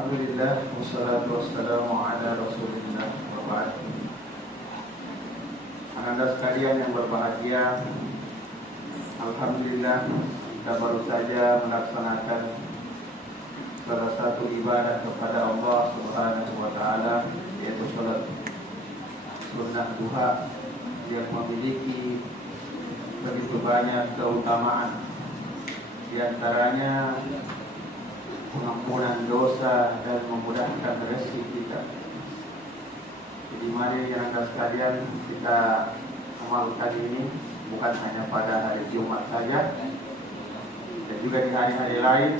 Alhamdulillah, wassalatu wassalamu ala rasulillah wa ba'd. Anda sekalian yang berbahagia, Alhamdulillah kita baru saja melaksanakan salah satu ibadah kepada Allah Subhanahu wa Ta'ala, yaitu salat sunnah duha yang memiliki begitu banyak keutamaan. Di antaranya pengampunan dosa dan memudahkan rezeki kita. Jadi mari Anda sekalian kita amalkan ini bukan hanya pada hari Jumat saja, dan juga di hari-hari lain.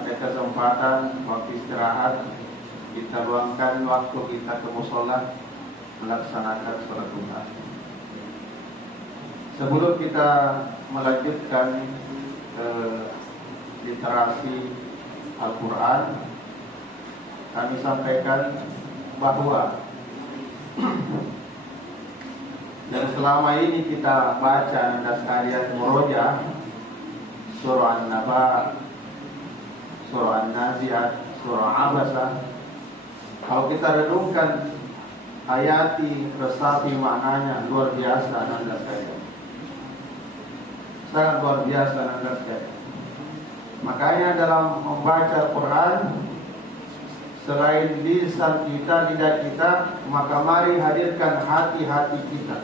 Ada kesempatan waktu istirahat kita luangkan waktu kita ke mushola melaksanakan sholat duha. Sebelum kita melanjutkan literasi Al-Quran, kami sampaikan bahwa dan selama ini kita baca Anda sekalian murojaah surah An-Naba, surah An-Nazi'at, surah Abasa. Kalau kita renungkan, hayati, resapi maknanya, luar biasa Anda sekalian. Sangat luar biasa Anda sekalian. Makanya dalam membaca Quran, selain lisan kita, lidah kita, maka mari hadirkan hati-hati kita.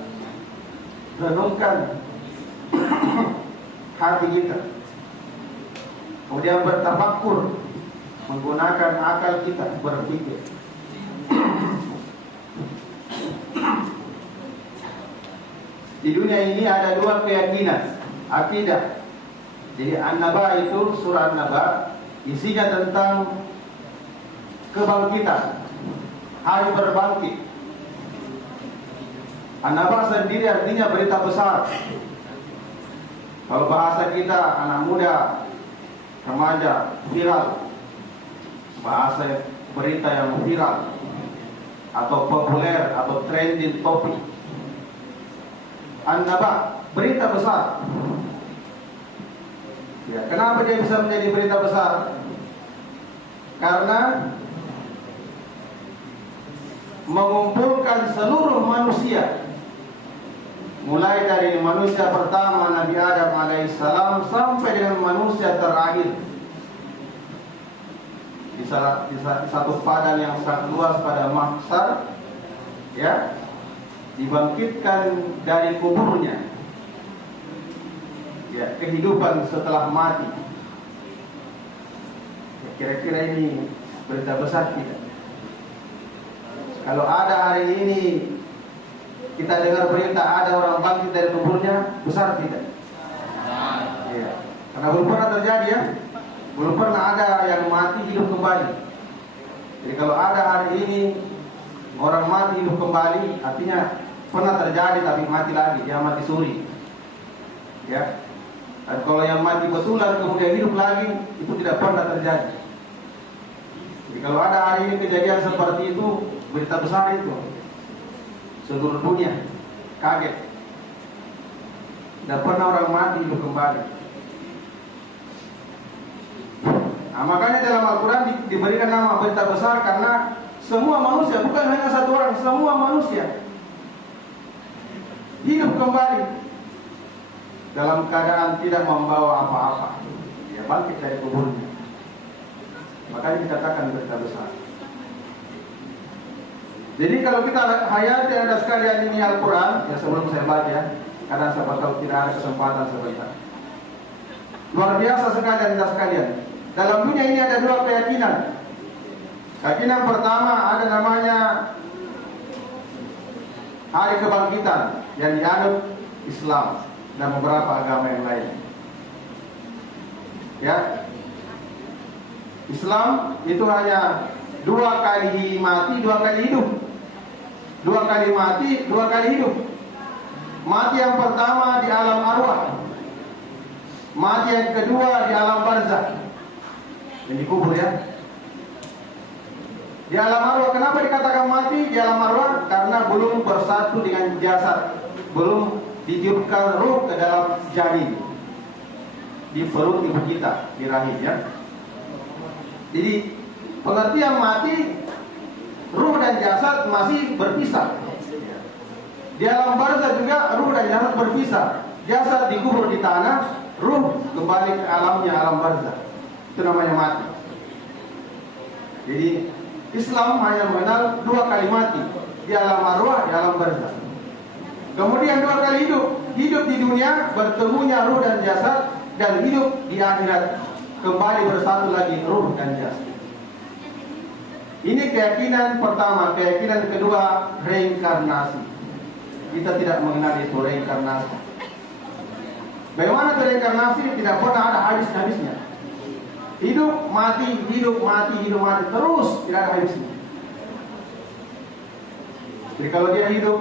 Renungkan hati kita. Kemudian bertafakkur, menggunakan akal kita berpikir. Di dunia ini ada dua keyakinan, akidah. Jadi An-Naba itu, surah An-Naba, isinya tentang kebangkitan, hari berbangkit. An-Naba sendiri artinya berita besar. Kalau bahasa kita anak muda, remaja, viral, bahasa berita yang viral atau populer atau trending topik. An-Naba, berita besar. Ya, kenapa dia bisa menjadi berita besar? Karena mengumpulkan seluruh manusia, mulai dari manusia pertama Nabi Adam alaihissalam sampai dengan manusia terakhir, di satu padang yang sangat luas pada mahsyar, ya, dibangkitkan dari kuburnya. Ya, kehidupan setelah mati. Ya, kira-kira ini berita besar kita. Kalau ada hari ini kita dengar berita ada orang bangkit dari kuburnya, besar tidak? Ya. Karena belum pernah terjadi, ya. Belum pernah ada yang mati hidup kembali. Jadi kalau ada hari ini orang mati hidup kembali, artinya pernah terjadi tapi mati lagi, dia mati suri. Ya. Dan kalau yang mati betulan kemudian hidup lagi, itu tidak pernah terjadi. Jadi kalau ada hari ini kejadian seperti itu, berita besar itu. Seluruh dunia kaget. Tidak pernah orang mati hidup kembali. Nah, makanya dalam Al-Quran diberikan nama berita besar karena semua manusia, bukan hanya satu orang, semua manusia hidup kembali dalam keadaan tidak membawa apa-apa. Dia bangkit dari kuburnya. Makanya dikatakan berita besar. Jadi kalau kita hayati Anda sekalian ini Al-Quran, ya sebelum saya baca, ya, karena siapa tahu tidak ada kesempatan sebentar. Luar biasa sekali Anda sekalian. Dalam dunia ini ada dua keyakinan. Keyakinan pertama ada namanya hari kebangkitan yang dianut Islam dan beberapa agama yang lain. Ya, Islam itu hanya 2 kali mati, 2 kali hidup. 2 kali mati, 2 kali hidup. Mati yang pertama di alam arwah, mati yang kedua di alam barzakh, yang dikubur, ya. Di alam arwah, kenapa dikatakan mati di alam arwah? Karena belum bersatu dengan jasad, belum ditiupkan ruh ke dalam janin di perut ibu kita, di rahim, ya. Jadi Pengertian mati, ruh dan jasad masih berpisah. Di alam barzah juga ruh dan jasad berpisah. Jasad dikubur di tanah, ruh kembali ke alamnya, alam barzah. Itu namanya mati. Jadi Islam hanya mengenal 2 kali mati, di alam arwah, di alam barzah. Kemudian 2 kali hidup. Hidup di dunia, bertemunya ruh dan jasad, dan hidup di akhirat, kembali bersatu lagi ruh dan jasad. Ini keyakinan pertama. Keyakinan kedua, reinkarnasi. Kita tidak mengenal itu reinkarnasi. Bagaimana itu reinkarnasi? Tidak pernah ada habis-habisnya. Hidup, mati, hidup, mati, hidup, mati. Terus, tidak ada habisnya. Jadi kalau dia hidup,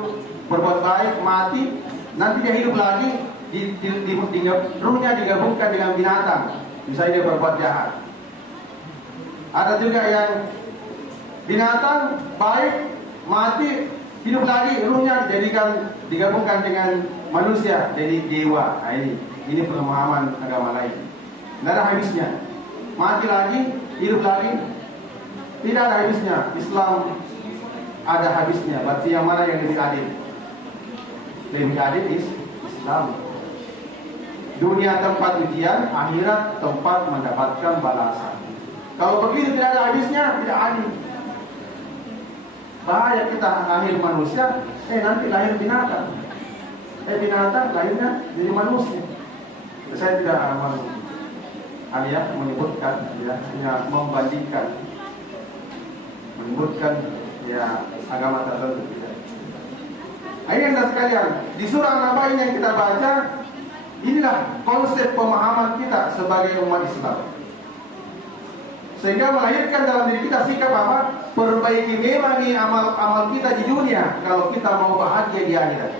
berbuat baik, mati, nanti dia hidup lagi, ruhnya digabungkan dengan binatang. Misalnya dia berbuat jahat. Ada juga yang binatang, baik, mati, hidup lagi, ruhnya digabungkan dengan manusia, jadi dewa. Nah, ini pemahaman agama lain. Tidak ada habisnya. Mati lagi, hidup lagi, tidak ada habisnya. Islam ada habisnya. Berarti yang mana yang lebih adil? Lebih adil Islam. Dunia tempat ujian, akhirat tempat mendapatkan balasan. Kalau begitu tidak ada habisnya, tidak adil. Bahaya kita lahir manusia, nanti lahir binatang. Binatang lahirnya jadi manusia. Saya tidak menyebutkan, membandingkan, menyebutkan agama tertentu tidak. Ayah sekalian, di surah An-Naba ini yang kita baca, inilah konsep pemahaman kita sebagai umat Islam. Sehingga melahirkan dalam diri kita sikap apa? Perbaiki memang nih amal kita di dunia kalau kita mau bahagia di akhirat.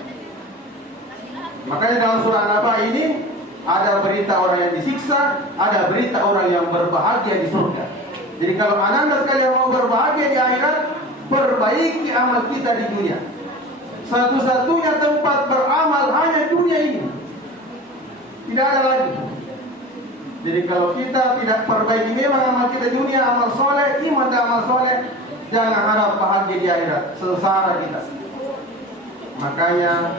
Makanya dalam surah An-Naba ini ada berita orang yang disiksa, ada berita orang yang berbahagia di surga. Jadi kalau anda sekalian mau berbahagia di akhirat, perbaiki amal kita di dunia. Satu-satunya tempat beramal hanya dunia ini. Tidak ada lagi. Jadi kalau kita tidak perbaiki memang amal kita di dunia, amal soleh, iman dan amal soleh, jangan harap bahagia di akhirat, sengsara kita. Makanya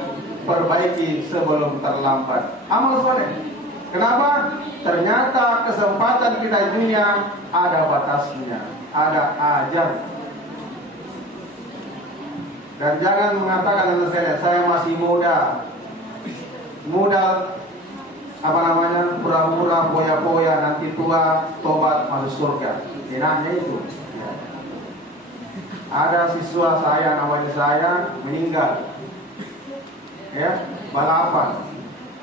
perbaiki sebelum terlambat amal soleh. Kenapa? Ternyata kesempatan kita di dunia ada batasnya, ada ajal. Dan jangan mengatakan saya masih muda, pura-pura, poya-poya, nanti tua, tobat masuk surga. Enaknya itu. Ada siswa saya, namanya saya, meninggal. Balapan.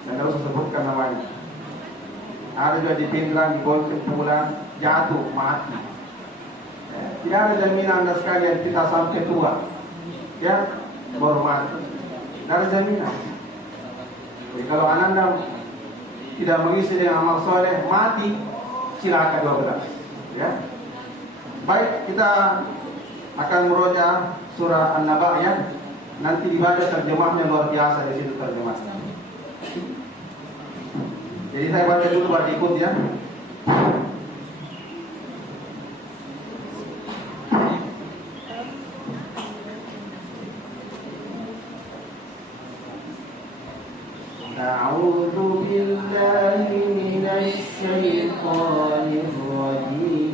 Dan tidak usah sebutkan namanya. Ada juga di Pindrang, di Boltek pulang, jatuh, mati. Tidak ada jaminan Anda sekalian kita sampai tua. Baru mati. Tidak ada jaminan. Jadi kalau Anda tidak mengisi dengan amal soleh, mati, silakan 12. Baik, kita akan meroja surah An-Naba ya. Nanti dibaca terjemahnya luar biasa di situ terjemahnya. Jadi saya baca dulu baru ikut ya. A'udzu billahi minasy syaithanir rajim.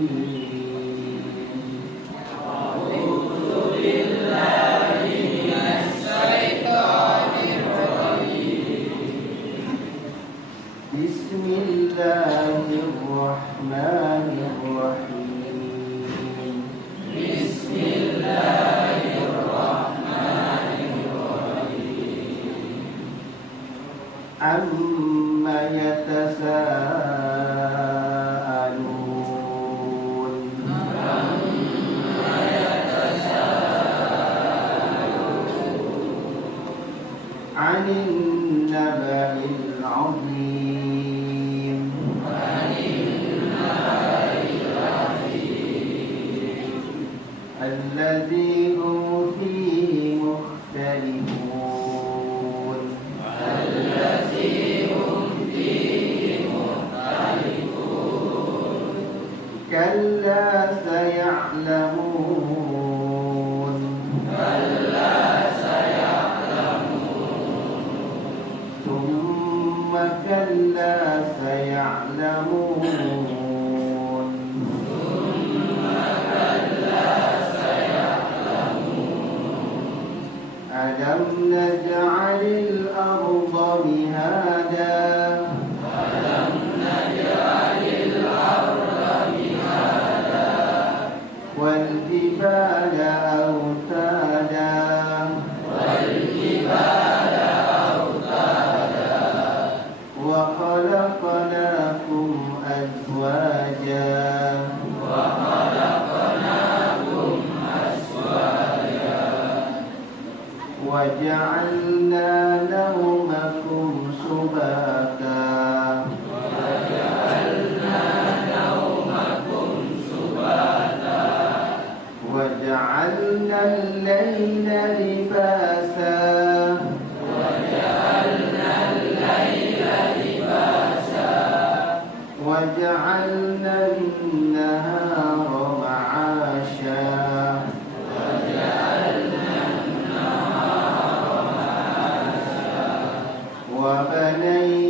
Bismillahirrahmanirrahim. Bismillahirrahmanirrahim. Amma yatasaalun. Anin naba'il 'azim. الذي هم فيه مختلفون. كلا سيعلمون وجعلنا نومكم سباتا وجعلنا الليل لباسا وجعلنا النهار معاشا وبنينا